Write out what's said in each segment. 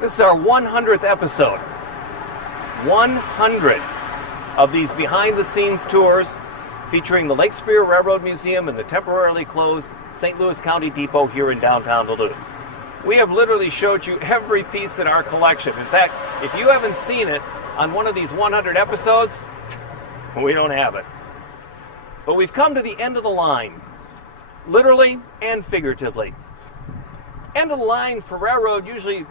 This is our 100th episode. 100 of these behind-the-scenes tours featuring the Lake Superior Railroad Museum and the temporarily closed St. Louis County Depot here in downtown Duluth. We have literally showed you every piece in our collection. In fact, if you haven't seen it on one of these 100 episodes, we don't have it. But we've come to the end of the line, literally and figuratively. End of the line for railroad usually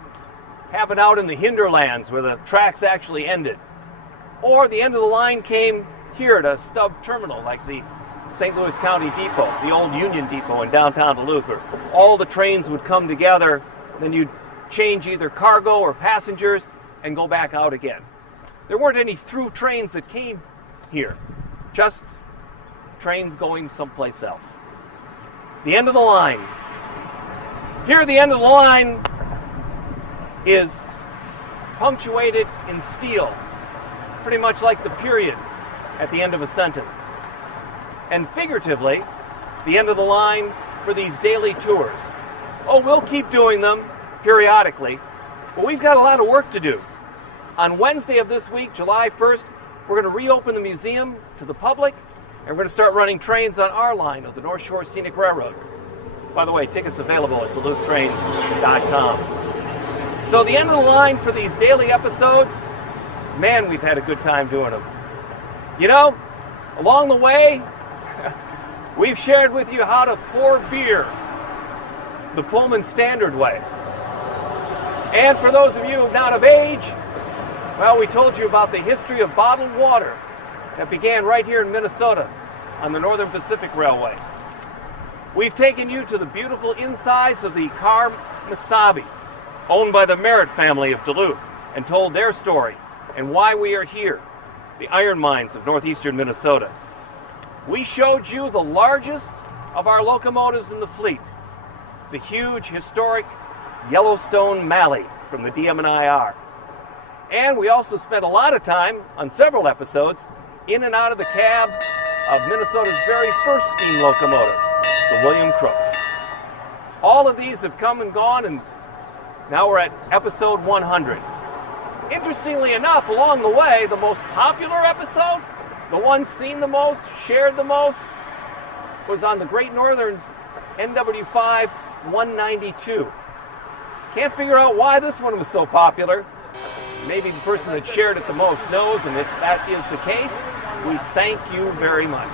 happened out in the hinterlands where the tracks actually ended. Or the end of the line came here at a stub terminal like the St. Louis County Depot, the old Union Depot in downtown Duluth, where all the trains would come together, then you'd change either cargo or passengers and go back out again. There weren't any through trains that came here, just trains going someplace else. The end of the line. Here, the end of the line is punctuated in steel, pretty much like the period at the end of a sentence. And figuratively, the end of the line for these daily tours. Oh, we'll keep doing them periodically, but we've got a lot of work to do. On Wednesday of this week, July 1st, we're going to reopen the museum to the public, and we're going to start running trains on our line of the North Shore Scenic Railroad. By the way, tickets available at DuluthTrains.com. So the end of the line for these daily episodes, man, we've had a good time doing them. You know, along the way, we've shared with you how to pour beer the Pullman Standard way. And for those of you not of age, well, we told you about the history of bottled water that began right here in Minnesota on the Northern Pacific Railway. We've taken you to the beautiful insides of the Car Mesabi, owned by the Merritt family of Duluth, and told their story and why we are here, the iron mines of northeastern Minnesota. We showed you the largest of our locomotives in the fleet, the huge, historic Yellowstone Malley from the DM&IR. And we also spent a lot of time on several episodes in and out of the cab of Minnesota's very first steam locomotive, the William Crooks. All of these have come and gone, and now we're at episode 100. Interestingly enough, along the way, the most popular episode, the one seen the most, shared the most, was on the Great Northern's NW5 192. Can't figure out why this one was so popular. Maybe the person that shared it the most knows, and if that is the case, we thank you very much.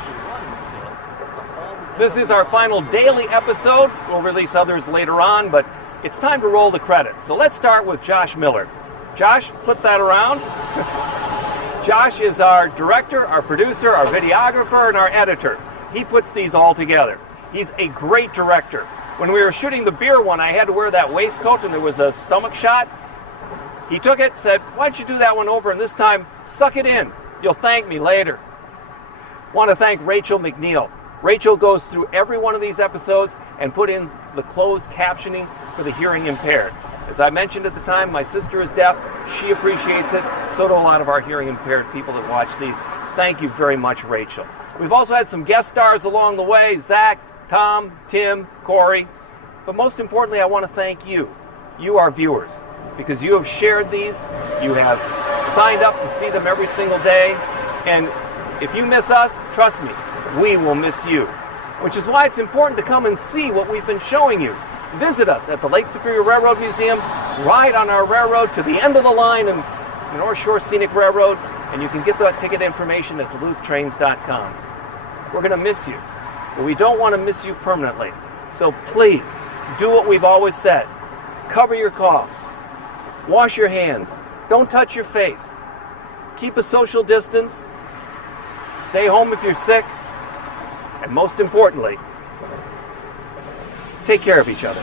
This is our final daily episode. We'll release others later on, but it's time to roll the credits. So let's start with Josh Miller. Josh, flip that around. Josh is our director, our producer, our videographer, and our editor. He puts these all together. He's a great director. When we were shooting the beer one, I had to wear that waistcoat and there was a stomach shot. He took it, said, why don't you do that one over, and this time, suck it in. You'll thank me later. Want to thank Rachel McNeil. Rachel goes through every one of these episodes and put in the closed captioning for the hearing impaired. As I mentioned at the time, my sister is deaf. She appreciates it. So do a lot of our hearing impaired people that watch these. Thank you very much, Rachel. We've also had some guest stars along the way, Zach, Tom, Tim, Corey. But most importantly, I want to thank you, our viewers, because you have shared these. You have signed up to see them every single day. And if you miss us, trust me, we will miss you. Which is why it's important to come and see what we've been showing you. Visit us at the Lake Superior Railroad Museum, ride on our railroad to the end of the line in the North Shore Scenic Railroad, and you can get that ticket information at DuluthTrains.com. We're going to miss you, but we don't want to miss you permanently. So please, do what we've always said. Cover your coughs. Wash your hands. Don't touch your face. Keep a social distance. Stay home if you're sick. And most importantly, take care of each other.